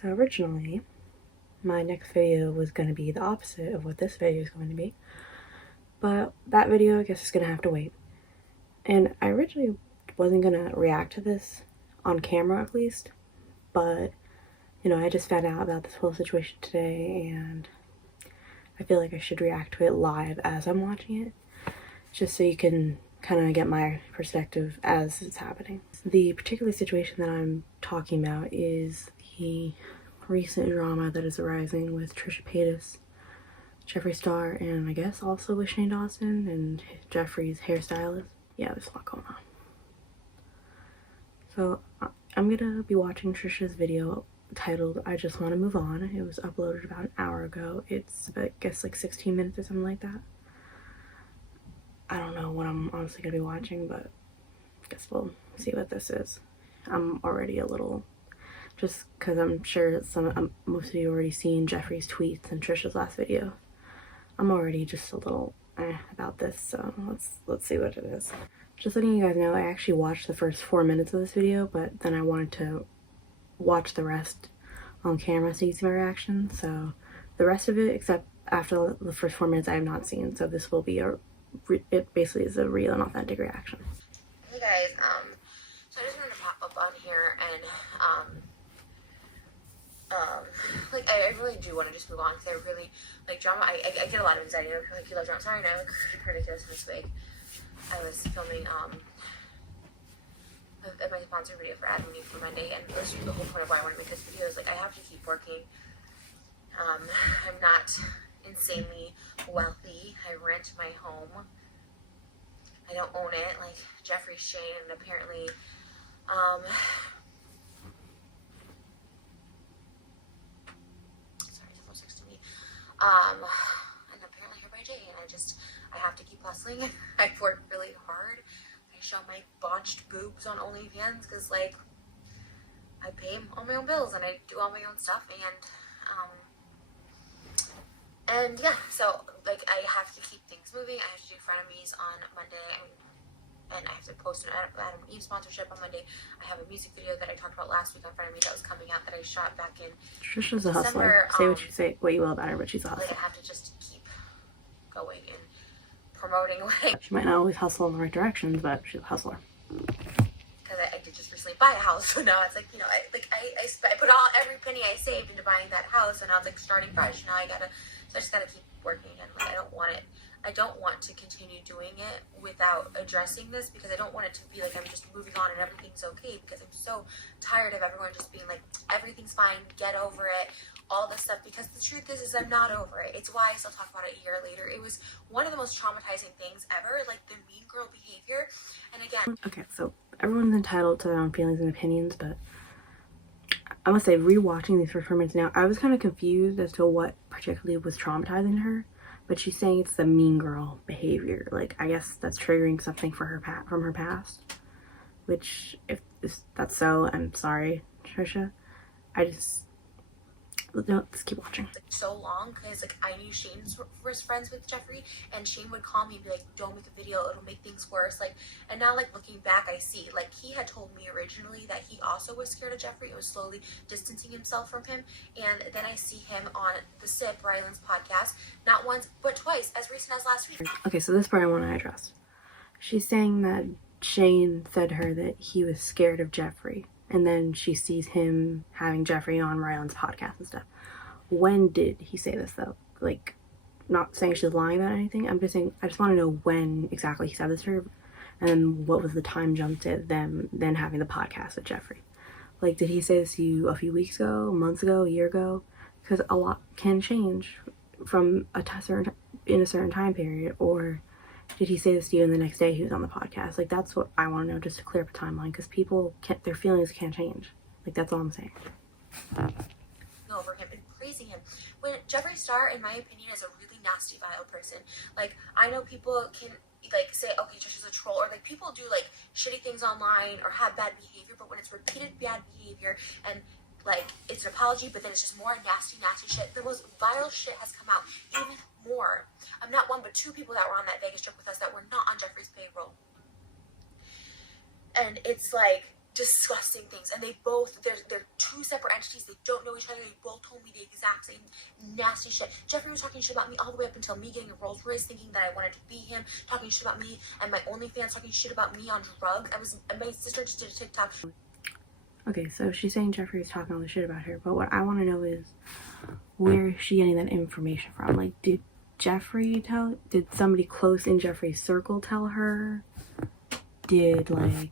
So originally, my next video was going to be the opposite of what this video is going to be. But that video, I guess, is going to have to wait. And I originally wasn't going to react to this on camera, at least. But, you know, I just found out about this whole situation today, and I feel like I should react to it live as I'm watching it, just so you can kind of get my perspective as it's happening. The particular situation that I'm talking about is the recent drama that is arising with Trisha Paytas, Jeffree Star, and I guess also with Shane Dawson and Jeffree's hairstylist. Yeah, there's a lot going on. So I'm gonna be watching Trisha's video titled "I Just Want to Move On." It was uploaded about an hour ago. It's, I guess, like 16 minutes or something like that. I don't know what I'm honestly gonna be watching, but I guess we'll see what this is. I'm already a little, just because I'm sure most of you already seen Jeffree's tweets and Trisha's last video. I'm already just a little about this, so let's see what it is. Just letting you guys know, I actually watched the first 4 minutes of this video, but then I wanted to watch the rest on camera so you see my reaction. So the rest of it, except after the first 4 minutes, I have not seen. So this will be it basically is a real and authentic reaction. Hey guys, so I just wanted to pop up on here and like I really do want to just move on because I really like drama. I get a lot of anxiety. Like, you love drama. Sorry, no, I look ridiculous in this wig. I was filming my sponsor video for Adam Week for Monday, and this is the whole point of why I want to make this video. Is like I have to keep working. I'm not insanely wealthy. I rent my home. I don't own it like Jeffree, Shane, and apparently sorry, someone's next to me. And apparently here by Jay, and I have to keep hustling. I work really hard. I show my botched boobs on OnlyFans because, like, I pay all my own bills and I do all my own stuff, and yeah, so like I have to keep things moving. I have to do frenemies on Monday, and I have to post an Adam Eve sponsorship on Monday. I have a music video that I talked about last week on Frenemy that was coming out that I shot back in Trisha's a December. hustler. Say what you will about her, but she's a hustler. Like, I have to just keep going and promoting. Like, she might not always hustle in the right directions, but she's a hustler. Because I did just recently buy a house, so now it's like, you know, I put every penny I saved into buying that house, and now it's like starting fresh. Now so I just gotta keep working, and like I don't want to continue doing it without addressing this, because I don't want it to be like I'm just moving on and everything's okay, because I'm so tired of everyone just being like, everything's fine, get over it, all this stuff, because the truth is I'm not over it. It's why I still talk about it a year later. It was one of the most traumatizing things ever, like the mean girl behavior. And again, okay, so everyone's entitled to their own feelings and opinions, but I must say, rewatching these first 4 minutes now, I was kind of confused as to what particularly was traumatizing her. But she's saying it's the mean girl behavior. Like, I guess that's triggering something for her from her past. Which, if that's so, I'm sorry, Trisha. Let's keep watching. Like, so long, because like I knew Shane was friends with Jeffree, and Shane would call me and be like, don't make a video, it'll make things worse. Like, and now like looking back, I see like he had told me originally that he also was scared of Jeffree and was slowly distancing himself from him. And then I see him on the Sip, Ryland's podcast, not once but twice, as recent as last week. Okay, so this part I want to address. She's saying that Shane said to her that he was scared of Jeffree, and then she sees him having Jeffree on Ryland's podcast and stuff. When did he say this, though? Like, not saying she's lying about anything. I'm just saying, I just want to know when exactly he said this to her, and then what was the time jump to them then having the podcast with Jeffree. Like, did he say this to you a few weeks ago, months ago, a year ago? Because a lot can change from in a certain time period. Or did he say this to you and the next day he was on the podcast? Like, that's what I want to know, just to clear up a timeline, because people can't, their feelings can't change. Like, that's all I'm saying. Over him and praising him, when Jeffree Star, in my opinion, is a really nasty, vile person. Like, I know people can like say, okay, Trisha's a troll, or like people do like shitty things online or have bad behavior, but when it's repeated bad behavior and like it's an apology, but then it's just more nasty shit, the most vile shit has come out even more. I'm not one but two people that were on that Vegas trip with us that were not on Jeffree's payroll, and it's like, disgusting things, and they're two separate entities. They don't know each other. They both told me the exact same nasty shit. Jeffree was talking shit about me all the way up until me getting a Rolls Royce, thinking that I wanted to be him, talking shit about me, and my OnlyFans talking shit about me on drugs. And my sister just did a TikTok. Okay, so she's saying Jeffree is talking all this shit about her, but what I want to know is, where is she getting that information from? Like, did somebody close in Jeffree's circle tell her? Is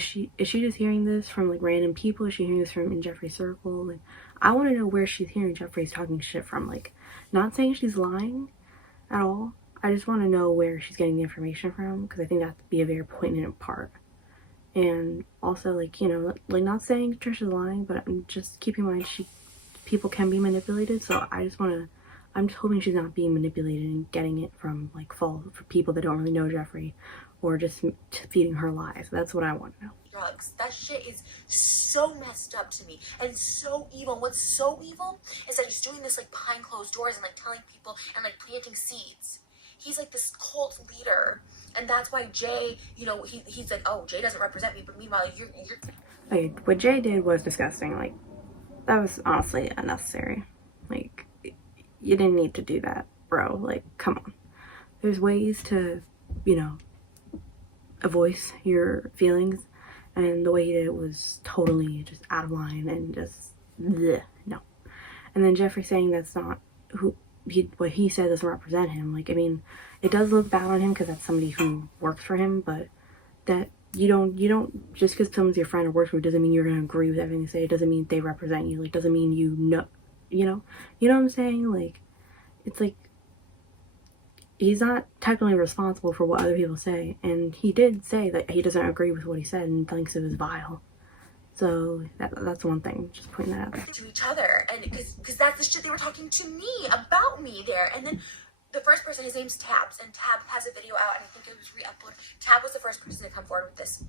she just hearing this from, like, random people? Is she hearing this from in Jeffree's circle? Like, I want to know where she's hearing Jeffree's talking shit from. Like, not saying she's lying at all. I just want to know where she's getting the information from, because I think that'd be a very poignant part. And also, like, you know, like, not saying Trisha's lying, but I'm just keeping in mind people can be manipulated, so I'm just hoping she's not being manipulated and getting it from, like, for people that don't really know Jeffree, or just feeding her lies. That's what I want to know. Drugs. That shit is so messed up to me and so evil. And what's so evil is that he's doing this, like, behind closed doors and, like, telling people and, like, planting seeds. He's, like, this cult leader, and that's why Jay, you know, he's like, oh, Jay doesn't represent me, but meanwhile, you're... Like, what Jay did was disgusting. Like, that was honestly unnecessary. Like, you didn't need to do that, bro. Like, come on. There's ways to, you know, voice your feelings, and the way he did it was totally just out of line and just bleh, no. And then Jeffree saying that's not what he said doesn't represent him. Like, I mean, it does look bad on him because that's somebody who works for him, but that you don't just because someone's your friend or works for you doesn't mean you're gonna agree with everything they say. It doesn't mean they represent you. Like, doesn't mean you know what I'm saying? Like, it's like, he's not technically responsible for what other people say, and he did say that he doesn't agree with what he said and thinks it was vile. So that's one thing, just pointing that out there. To each other, and because that's the shit they were talking to me about me there. And then the first person, his name's Tabs, and Tab has a video out, and I think it was re-uploaded. Tab was the first person to come forward with this.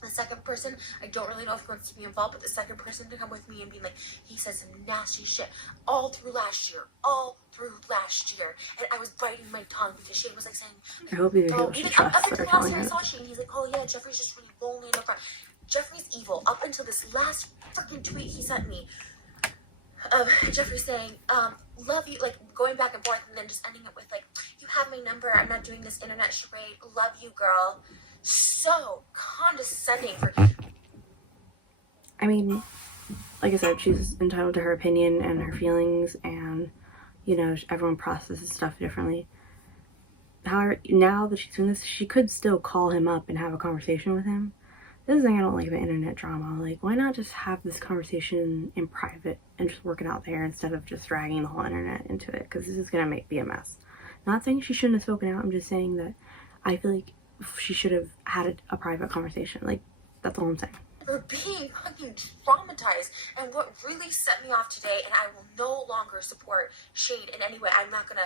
The second person, I don't really know if he wants to be involved, but the second person to come with me and be like, he said some nasty shit all through last year. And I was biting my tongue because Shane was like saying, I hope you bro, didn't even trust up until her last telling year I it. saw Shane, he's like, oh yeah, Jeffree's just really lonely in the front. Jeffree's evil up until this last freaking tweet he sent me of Jeffree saying, love you, like, going back and forth, and then just ending it with, like, you have my number, I'm not doing this internet charade, love you, girl. So condescending. I mean, like I said, she's entitled to her opinion and her feelings, and, you know, everyone processes stuff differently. However, now that she's doing this, she could still call him up and have a conversation with him. This is the thing I don't like about internet drama. Like, why not just have this conversation in private and just work it out there instead of just dragging the whole internet into it? Because this is gonna be a mess. Not saying she shouldn't have spoken out. I'm just saying that I feel like she should have had a private conversation. Like, that's all I'm saying. For being fucking traumatized. And what really set me off today, and I will no longer support Shane in any way. I'm not gonna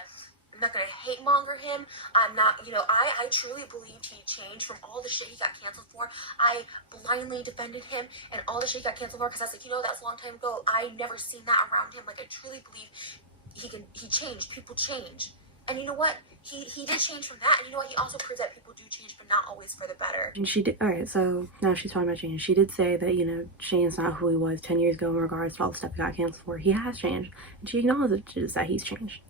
hate monger him. I'm not, you know, I truly believed he changed from all the shit he got canceled for. I blindly defended him and all the shit he got canceled for because I was like, you know, that's a long time ago. I never seen that around him. Like, I truly believe he changed. People change. And you know what? He did change from that. And you know what? He also proves that people do change, but not always for the better. And she did, alright, so now she's talking about Shane. She did say that, you know, Shane's not who he was 10 years ago in regards to all the stuff he got canceled for. He has changed. And she acknowledges that he's changed.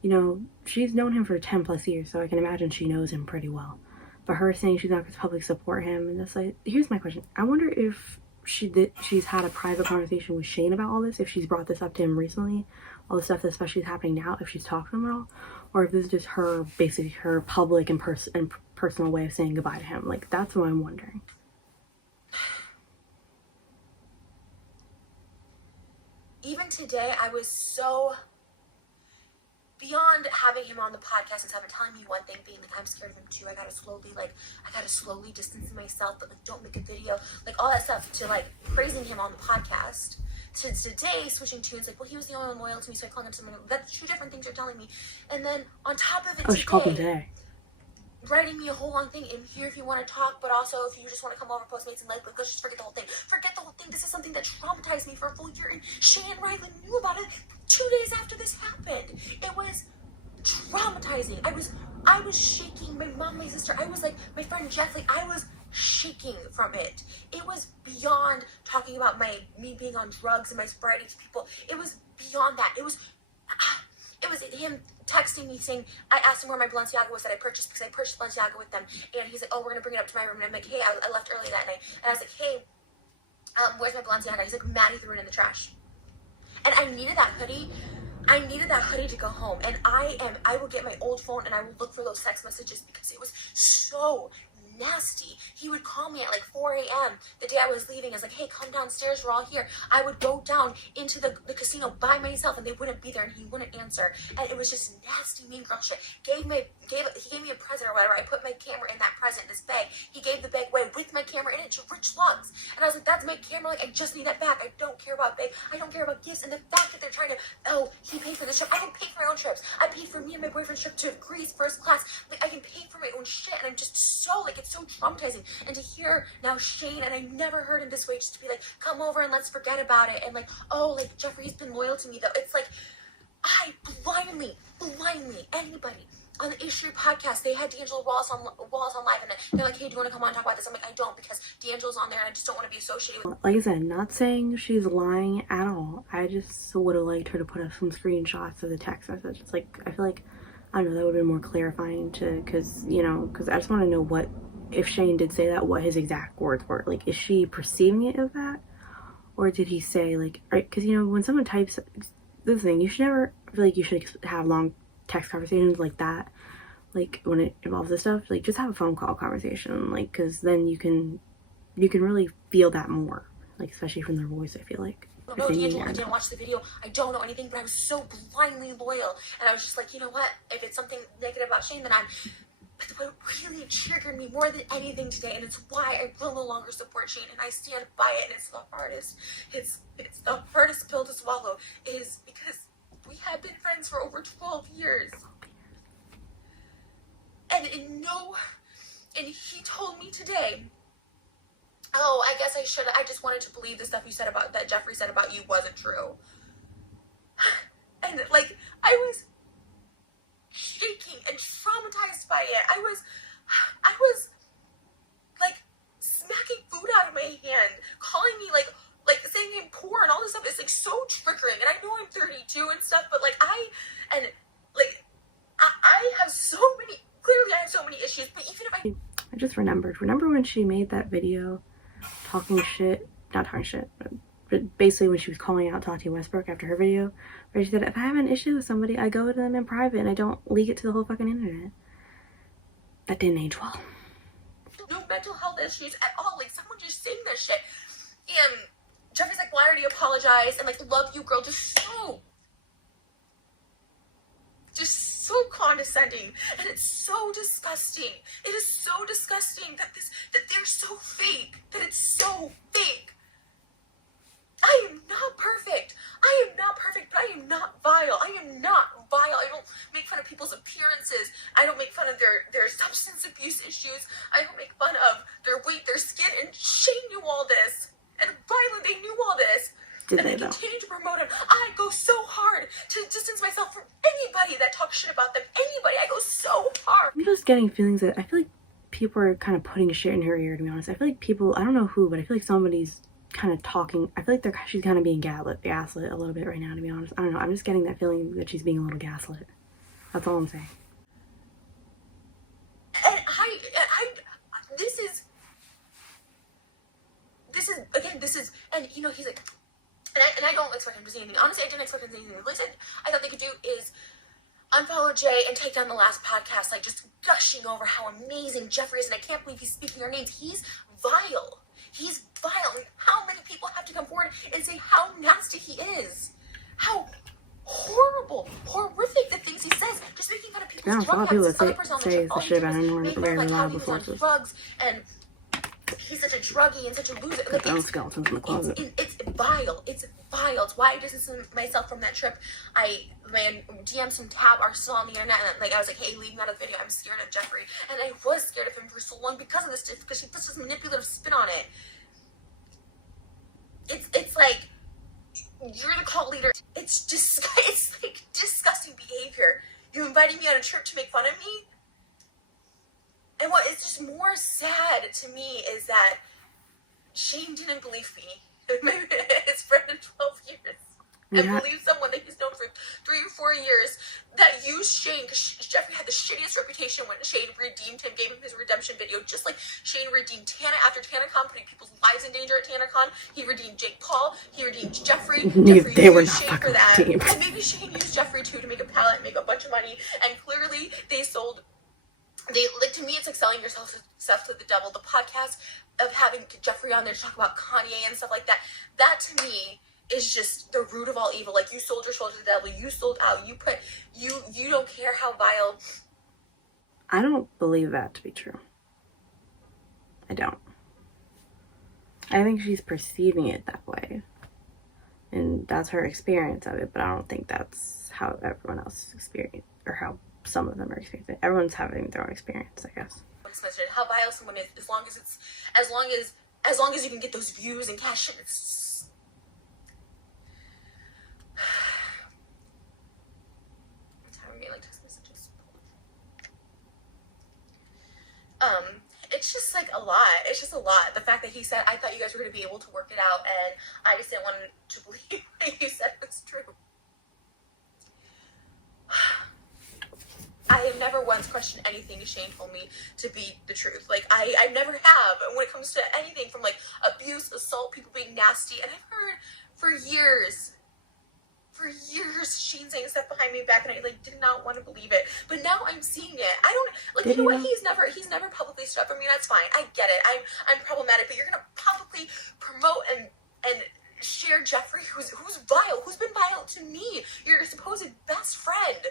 You know, she's known him for 10 plus years, so I can imagine she knows him pretty well. But her saying she's not going to publicly support him, and it's like, here's my question. I wonder if she's had a private conversation with Shane about all this, if she's brought this up to him recently, all the stuff that's especially happening now, if she's talked to him at all, or if this is just her, basically her public and personal way of saying goodbye to him. Like, that's what I'm wondering. Even today, I was so beyond having him on the podcast and having telling me one thing, being like, I'm scared of him too. I gotta slowly distance myself, but like, don't make a video, like all that stuff, to like praising him on the podcast. To today, switching tunes, like, well, he was the only one loyal to me, so I clung to him. That's two different things you're telling me. And then on top of it, she called him today, writing me a whole long thing in here if you want to talk, but also if you just want to come over, Postmates, and like, let's just forget the whole thing. Forget the whole thing. This is something that traumatized me for a full year, and Shane and Riley knew about it 2 days after this happened. It was traumatizing. I was shaking. My mom, my sister, I was like, my friend Jeffree, I was shaking from it. It was beyond talking about me being on drugs and my sobriety to people. It was beyond that. It was him texting me saying, I asked him where my Balenciaga was that I purchased, because I purchased Balenciaga with them, and he's like, oh, we're gonna bring it up to my room. And I'm like, hey, I left early that night, and I was like, hey, where's my Balenciaga? He's like, Maddie threw it in the trash. And I needed that hoodie. I needed that hoodie to go home. And I will get my old phone and I will look for those text messages, because it was so nasty. He would call me at like 4 a.m. the day I was leaving. I was like, hey, come downstairs, we're all here. I would go down into the casino by myself and they wouldn't be there and he wouldn't answer. And it was just nasty, mean girl shit. He gave me a present or whatever. I put my camera in that present, this bag. He gave the bag away with my camera in it to rich slugs. And I was like, that's my camera. Like, I just need that back. I don't care about bag. I don't care about gifts. And the fact that they're trying to, oh, he paid for the trip. I didn't pay for my own trips. I paid for me and my boyfriend's trip to Greece first class. Like, I can pay for my own shit. And I'm just so, like, it's so traumatizing. And to hear now Shane, and I never heard him this way, just to be like, come over and let's forget about it. And like, oh, like, Jeffree's been loyal to me though. It's like, I blindly, anybody on the Issue podcast, they had D'Angelo Wallace on live, and they're like, hey, do you want to come on and talk about this? I'm like, I don't, because D'Angelo's on there and I just don't want to be associated with. Like I said, not saying she's lying at all. I just would have liked her to put up some screenshots of the text message. It's like, I feel like, I don't know, that would have been more clarifying because I just want to know what, if Shane did say that, what his exact words were. Like, is she perceiving it as that? Or did he say, like, because, when someone types, this thing, you should never feel like you should have long text conversations like that. Like, when it involves this stuff, like, just have a phone call conversation. Like, because then you can really feel that more. Like, especially from their voice, I feel like. No, D'Angelo, I didn't watch the video. I don't know anything, but I was so blindly loyal. And I was just like, you know what? If it's something negative about Shane, then But what really triggered me more than anything today, and it's why I will no longer support Shane, and I stand by it, and it's the hardest, it's the hardest pill to swallow, is because we have been friends for over 12 years. And he told me today, oh, I guess I just wanted to believe the stuff you said about, that Jeffree said about you wasn't true. And like, I was shaking and traumatized by it. I was like smacking food out of my hand, calling me like saying I'm poor and all this stuff. It's like so triggering. And I know I'm 32 and stuff, but like I have so many, clearly I have so many issues, but even if I just remember when she made that video not talking shit, but basically when she was calling out Tati Westbrook after her video, where she said, if I have an issue with somebody, I go to them in private and I don't leak it to the whole fucking internet. That didn't age well. No mental health issues at all. Like, someone just saying this shit. And Jeffree's like, well, I already apologized, and like, love you, girl. Just so condescending, and it's so disgusting. It is so disgusting that they're so fake, that it's so fake. I am not perfect, but I am not vile. I don't make fun of people's appearances. I don't make fun of their substance abuse issues. I don't make fun of their weight, their skin, and Shane knew all this. And Rylan, they knew all this. Did and they continue to promote him. I go so hard to distance myself from anybody that talks shit about them. Anybody. I go so hard. I'm just getting feelings that I feel like people are kind of putting shit in her ear, to be honest. I feel like people, I don't know who, but I feel like somebody's kind of talking. I feel like she's kind of being gaslit a little bit right now, to be honest. I don't know. I'm just getting that feeling that she's being a little gaslit. That's all I'm saying. And this is, and he's like, and I don't expect him to say anything. Honestly, I didn't expect him to say anything. The least I thought they could do is unfollow Jay and take down the last podcast, like just gushing over how amazing Jeffree is, and I can't believe he's speaking our names. He's vile. He's vile. And how many people have to come forward and say how nasty he is? How horrible, horrific the things he says. Just making fun of people's drug habits. Other person on the trip, all he did was make fun of like how he was on drugs, and he's such a druggie and such a loser. Like, skeletons in the closet. It's vile. It's vile. It's why I distanced myself from that trip. My DMs from Tab are still on the internet, and like I was like, hey, leave me out of the video. I'm scared of Jeffree, and I was scared of him for so long because of this, because she puts this manipulative spin on it. It's like, you're the cult leader. It's like disgusting behavior. You invited me on a trip to make fun of me, and what? It's just more sad to me is that Shane didn't believe me. His friend of 12 years. And believe someone that he's known for 3 or 4 years that used Shane, because Jeffree had the shittiest reputation when Shane redeemed him, gave him his redemption video, just like Shane redeemed Tana after TanaCon, putting people's lives in danger at TanaCon. He redeemed Jake Paul. He redeemed Jeffree. They were used not Shane for fucking that. redeemed. And maybe Shane used Jeffree too to make a palette, make a bunch of money, and clearly they sold. Like, to me, it's like selling yourself to the devil. The podcast of having Jeffree on there to talk about Kanye and stuff like that, that to me is just the root of all evil. Like, you sold your soul to the devil. You sold out. You don't care how vile. I don't believe that to be true. I don't. I think she's perceiving it that way. And that's her experience of it, but I don't think that's how everyone else experience, or how some of them are experiencing it. Everyone's having their own experience, I guess. How vile someone is, as long as you can get those views and cash in. It's having me like text messages. It's just like a lot. It's just a lot. The fact that he said, I thought you guys were going to be able to work it out, and I just didn't want to believe what he said was true. I have never once questioned anything Shane told me to be the truth. Like, I never have. And when it comes to anything from, like, abuse, assault, people being nasty, and I've heard for years, Shane saying stuff behind me back, and I, like, did not want to believe it. But now I'm seeing it. I don't, like, you know what? He's never publicly stood up for me. That's fine. I get it. I'm problematic, but you're going to publicly promote and share Jeffree, who's vile, who's been vile to me, your supposed best friend,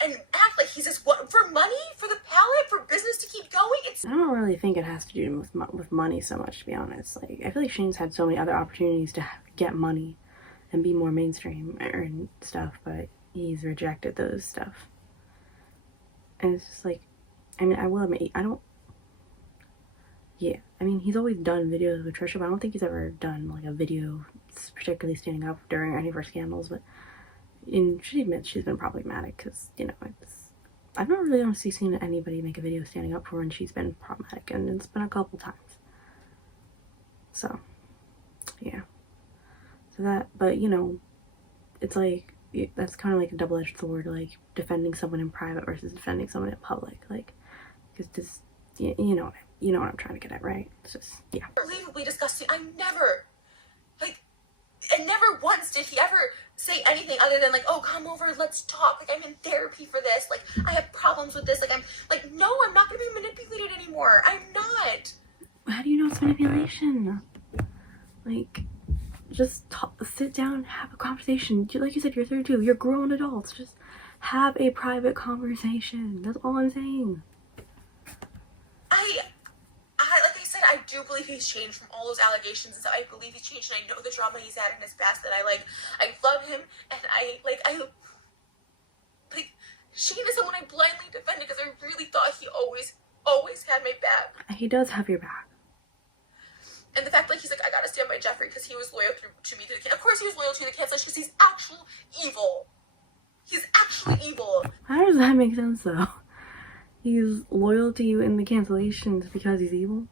and act like he's just what, for money, for the palette, for business to keep going. I don't really think it has to do with money so much, to be honest. Like, I feel like Shane's had so many other opportunities to get money and be more mainstream and stuff, but he's rejected those stuff. And it's just like, I mean, I will admit, I mean, he's always done videos with Trisha, but I don't think he's ever done, like, a video particularly standing up during any of her scandals, but she admits she's been problematic, because, you know, I've not really honestly seen anybody make a video standing up for her, and she's been problematic, and it's been a couple times. So, yeah. So that, but, you know, it's like, that's kind of like a double-edged sword, like, defending someone in private versus defending someone in public, like, because this, you know what I'm trying to get at, right? It's just, yeah. Unbelievably disgusting. And never once did he ever say anything other than, like, oh, come over, let's talk, like, I'm in therapy for this, like, I have problems with this, like, no, I'm not gonna be manipulated anymore. I'm not. How do you know it's manipulation? Like, just sit down, have a conversation. Like you said, you're 32, you're grown adults. Just have a private conversation. That's all I'm saying. Like I said, I do believe he's changed from all those allegations and stuff. I believe he's changed, and I know the drama he's had in his past, and I love him, and Shane is someone I blindly defended because I really thought he always had my back. He does have your back. And the fact, like, he's like, I gotta stand by Jeffree because he was loyal to me. Of course he was loyal to the cancellation because he's actual evil. He's actually evil. How does that make sense, though? He's loyal to you in the cancellations because he's evil?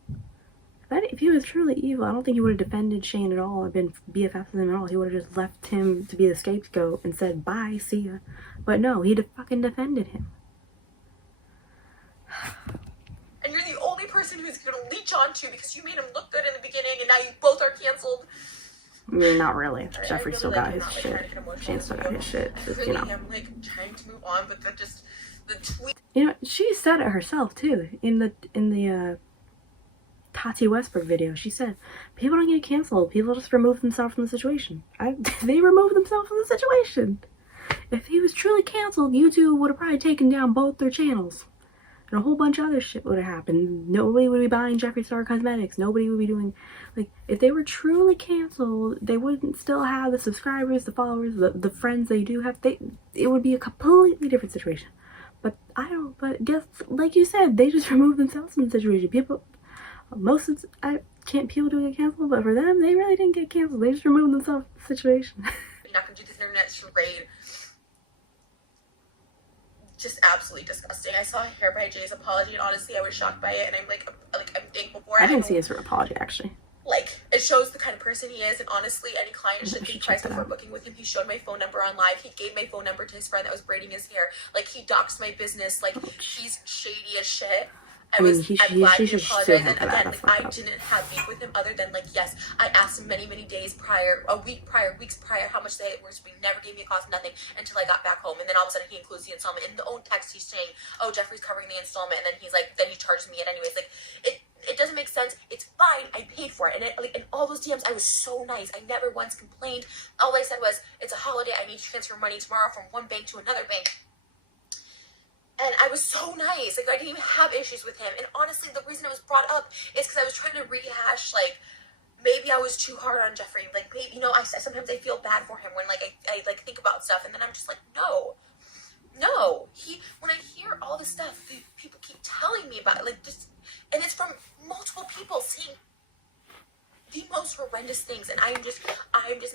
If he was truly evil, I don't think he would have defended Shane at all or been BFFs with him at all. He would have just left him to be the scapegoat and said, bye, see ya. But no, he fucking defended him. And you're the only person who's gonna leech onto because you made him look good in the beginning, and now you both are canceled. I mean, not really. Jeffree really still got his shit. Shane still got his shit. Really, you know. I'm like trying to move on, but the tweet. You know, she said it herself too in the Tati Westbrook video. She said, people don't get canceled. People just remove themselves from the situation. They remove themselves from the situation. If he was truly canceled, YouTube would have probably taken down both their channels. And a whole bunch of other shit would have happened. Nobody would be buying Jeffree Star Cosmetics. Nobody would be doing, like, if they were truly canceled, they wouldn't still have the subscribers, the followers, the friends they do have. It would be a completely different situation. But guess, like you said, they just removed themselves from the situation. People do get canceled, but for them, they really didn't get canceled. They just removed themselves from the situation. You're not gonna do this internet charade. Just absolutely disgusting. I saw Hair by Jay's apology, and honestly, I was shocked by it, and I'm think before I didn't see his apology, actually. Like, it shows the kind of person he is, and honestly, any client should think twice before booking with him. He showed my phone number on live. He gave my phone number to his friend that was braiding his hair. Like, he doxed my business. Like, he's shady as shit. I'm glad he apologized. And again, like, I didn't have beef with him other than, like, yes, I asked him many days prior, a week prior, weeks prior, how much they were. He never gave me a cost, nothing, until I got back home. And then all of a sudden, he includes the installment. In the own text, he's saying, oh, Jeffree's covering the installment. And then he's like, then he charges me it anyways. Like, it doesn't make sense. It's fine. I paid for it. And in all those DMs, I was so nice. I never once complained. All I said was, it's a holiday. I need to transfer money tomorrow from one bank to another bank. And I was so nice. Like, I didn't even have issues with him. And honestly, the reason it was brought up is because I was trying to rehash, like, maybe I was too hard on Jeffree. Like, maybe, you know, sometimes I feel bad for him when, like, I like, think about stuff. And then I'm just like, no. When I hear all this stuff, people keep telling me about it. Like, just, and it's from multiple people saying the most horrendous things. And I'm just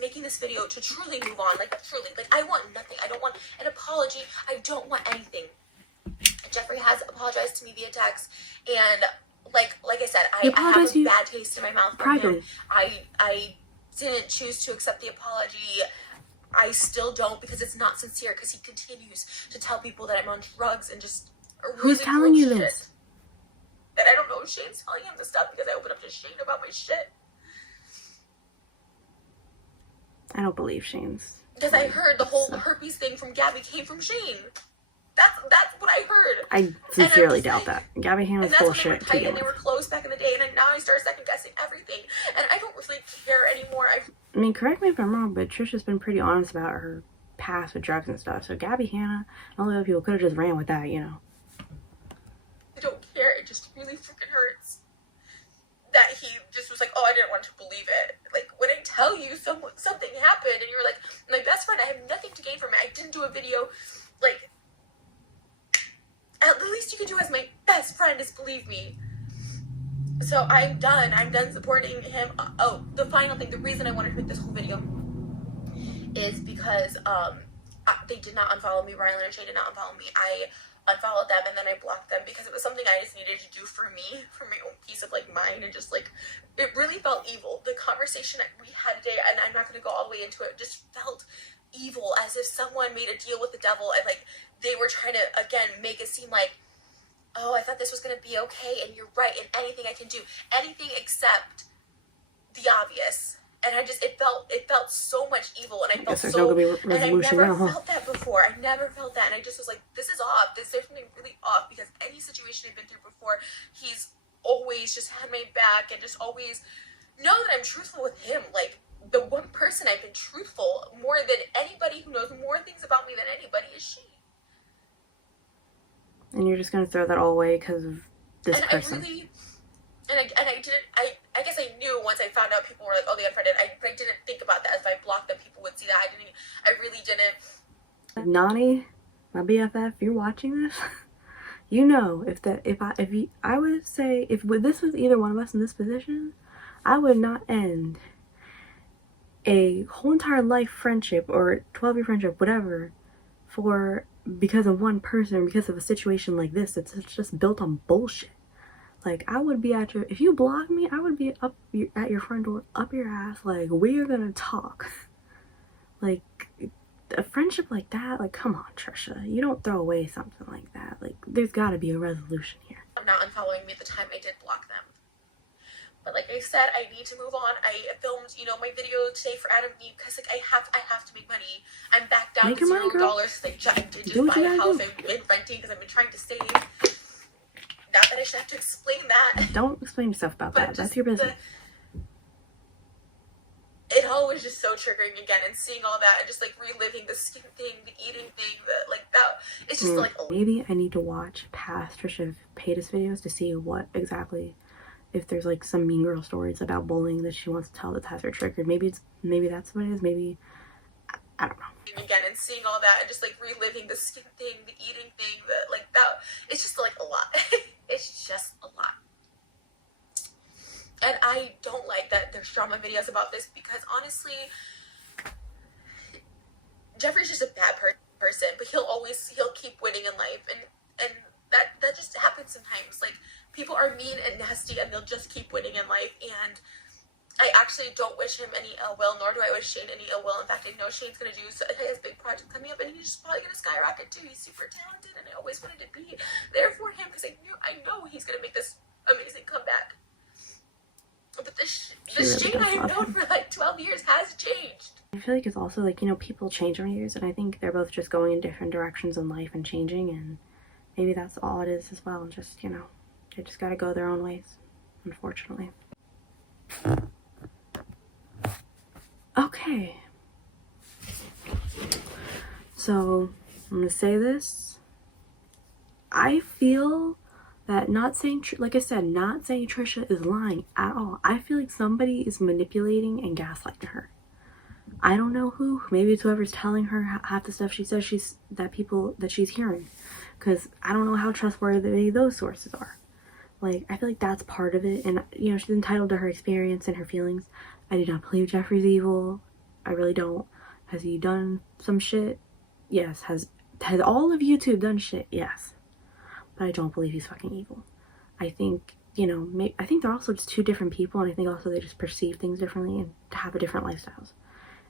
making this video to truly move on. Like, truly. Like, I want nothing. I don't want an apology. I don't want anything. Jeffree has apologized to me via text, and like I said, I have a bad taste in my mouth from him. I didn't choose to accept the apology. I still don't, because it's not sincere, because he continues to tell people that I'm on drugs and just really who's telling you this? And I don't know if Shane's telling him this stuff, because I opened up to Shane about my shit. I don't believe Shane's. Because I heard the whole herpes thing from Gabby came from Shane. That's what I heard. I sincerely doubt that. Gabby Hannah's bullshit. And they were close back in the day, and now I start second guessing everything, and I don't really care anymore. I mean, correct me if I'm wrong, but Trisha's been pretty honest about her past with drugs and stuff. So Gabby Hannah and all the other people could have just ran with that, you know. I don't care. It just really freaking hurts that he just was like, oh, I didn't want to believe it. Like, when I tell you something happened, and you're like, my best friend, I have nothing to gain from it. I didn't do a video, like. At least you can do as my best friend is believe me. So I'm done. I'm done supporting him. Oh, the final thing, the reason I wanted to make this whole video is because they did not unfollow me. Rylan and Shay did not unfollow me. I unfollowed them, and then I blocked them because it was something I just needed to do for me, for my own peace of, like, mind, and just, like, it really felt evil. The conversation that we had today, and I'm not going to go all the way into it, just felt evil, as if someone made a deal with the devil, and, like, they were trying to, again, make it seem like, oh, I thought this was going to be okay, and you're right, and anything I can do, anything except the obvious. And I just, it felt so much evil, and I felt so, and I never felt that before. I never felt that, and I just was like, this is off. There's something really off, because any situation I've been through before, he's always just had my back, and just always know that I'm truthful with him. Like, the one person I've been truthful more than anybody who knows more things about me than anybody is she. And you're just gonna throw that all away because of this person. I guess I knew once I found out people were like, oh, they unfriended. I didn't think about that. If I blocked them, people would see that. I really didn't. Nani, my BFF, if you're watching this, you know, I would say, if this was either one of us in this position, I would not end a whole entire life friendship or 12-year friendship, whatever, because of one person, because of a situation like this. It's just built on bullshit. Like, I would be if you block me, I would be at your front door, up your ass, like, we are gonna talk. Like, a friendship like that, like, come on, Trisha. You don't throw away something like that. Like, there's gotta be a resolution here. I'm not unfollowing me at the time I did block them. But like I said, I need to move on. I filmed, my video today for Adam and Eve because, like, I have to make money. I'm back down to $0 because I did just buy a house. I've been renting because I've been trying to save. Not that I should have to explain that. Don't explain yourself about that. That's your business. It all was just so triggering again, and seeing all that and just, like, reliving the skin thing, the eating thing, it's just like... Maybe I need to watch past Trisha Paytas videos to see what exactly... If there's, like, some mean girl stories about bullying that she wants to tell that has her triggered. Maybe that's what it is. Maybe, I don't know. Again, and seeing all that and just, like, reliving the skin thing, the eating thing, it's just, like, a lot. It's just a lot. And I don't like that there's drama videos about this because, honestly, Jeffree's just a bad person, but he'll keep winning in life, and that just happens sometimes. Like, people are mean and nasty and they'll just keep winning in life. And I actually don't wish him any ill will, nor do I wish Shane any ill will. In fact, I know Shane's going to do, so he has big project coming up, and he's probably going to skyrocket too. He's super talented, and I always wanted to be there for him because I know he's going to make this amazing comeback. But this Shane I have known for like 12 years has changed. I feel like it's also like, you know, people change over years, and I think they're both just going in different directions in life and changing, and maybe that's all it is as well. Just, you know, they just gotta go their own ways, unfortunately. Okay. So, I'm gonna say this. I feel that not saying, like I said, not saying Trisha is lying at all. I feel like somebody is manipulating and gaslighting her. I don't know who. Maybe it's whoever's telling her half the stuff she says she's hearing. Because I don't know how trustworthy those sources are. Like, I feel like that's part of it. And, you know, she's entitled to her experience and her feelings. I do not believe Jeffree's evil. I really don't. Has he done some shit? Yes. Has all of YouTube done shit? Yes. But I don't believe he's fucking evil. I think, you know, I think they're also just two different people, and I think also they just perceive things differently and have a different lifestyles.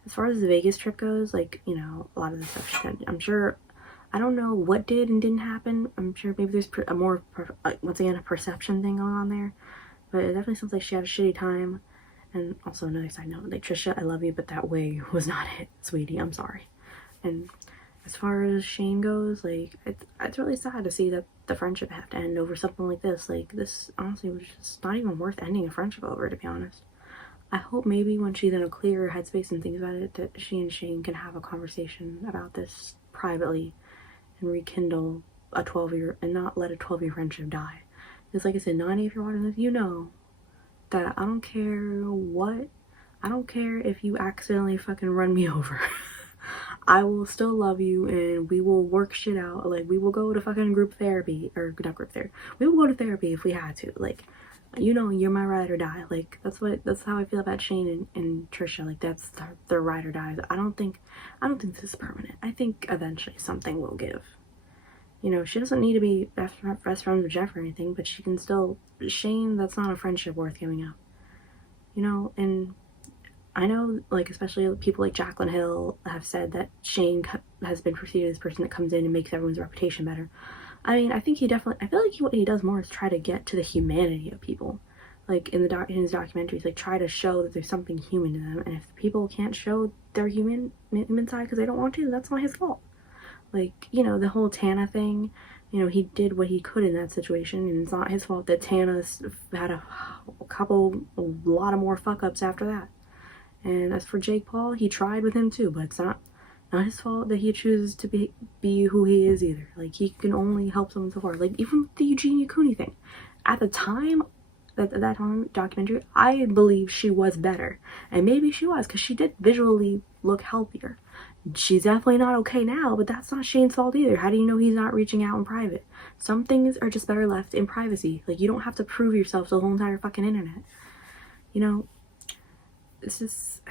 As far as the Vegas trip goes, like, you know, a lot of the stuff she said, I'm sure, I don't know what did and didn't happen. I'm sure maybe there's a more, once again, a perception thing going on there. But it definitely sounds like she had a shitty time. And also another side note, like, Trisha, I love you, but that way was not it, sweetie. I'm sorry. And as far as Shane goes, like, it's really sad to see that the friendship have to end over something like this. Like, this honestly was just not even worth ending a friendship over, to be honest. I hope maybe when she's in a clearer headspace and thinks about it, that she and Shane can have a conversation about this privately and rekindle a 12-year, and not let a 12-year friendship die. Because like I said, Nani, if you're watching this, you know that I don't care what, I don't care if you accidentally fucking run me over. I will still love you, and we will work shit out. Like, we will go to fucking group therapy, or not group therapy. We will go to therapy if we had to. Like, you know, you're my ride or die. Like, that's how I feel about Shane and Trisha. Like, that's their ride or dies. I don't think this is permanent. I think eventually something will give. You know, she doesn't need to be best friends with Jeff or anything, but she can still, Shane, that's not a friendship worth giving up. You know, and I know, like, especially people like Jaclyn Hill have said that Shane has been perceived as this person that comes in and makes everyone's reputation better. I mean, I think he definitely, I feel like what he does more is try to get to the humanity of people. Like, in his documentaries, like, try to show that there's something human to them. And if people can't show their human side because they don't want to, that's not his fault. Like, you know, the whole Tana thing, you know, he did what he could in that situation, and it's not his fault that Tana had a lot of more fuck-ups after that. And as for Jake Paul, he tried with him too, but it's not his fault that he chooses to be who he is either. Like, he can only help someone so far. Like, even the Eugene Yakuni thing. At the time, that time documentary, I believe she was better. And maybe she was, because she did visually look healthier. She's definitely not okay now, but that's not Shane's fault either. How do you know he's not reaching out in private? Some things are just better left in privacy. Like, you don't have to prove yourself to the whole entire fucking internet. You know, this is...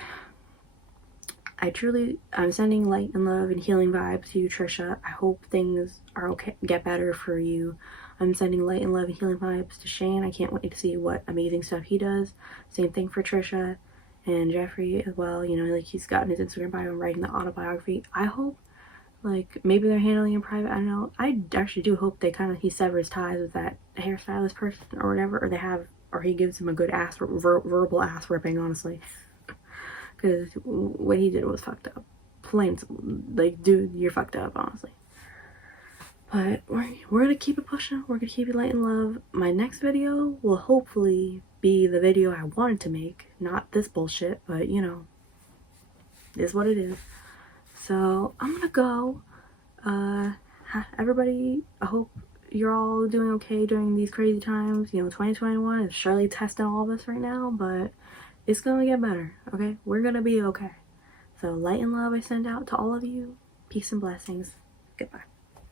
I'm sending light and love and healing vibes to you, Trisha. I hope things are okay, get better for you. I'm sending light and love and healing vibes to Shane. I can't wait to see what amazing stuff he does. Same thing for Trisha and Jeffree as well. You know, like, he's got in his Instagram bio and writing the autobiography. I hope, like, maybe they're handling it in private. I don't know. I actually do hope he severs ties with that hairstylist person or whatever, or he gives him a good verbal ass ripping, honestly. Because what he did was fucked up. Plain, like, dude, you're fucked up, honestly. But we're gonna keep it pushing. We're gonna keep it light and love. My next video will hopefully be the video I wanted to make. Not this bullshit, but, you know, it is what it is. So, I'm gonna go. Everybody, I hope you're all doing okay during these crazy times. You know, 2021 is surely testing all of us right now, but it's gonna get better, okay? We're gonna be okay. So, light and love I send out to all of you. Peace and blessings. Goodbye.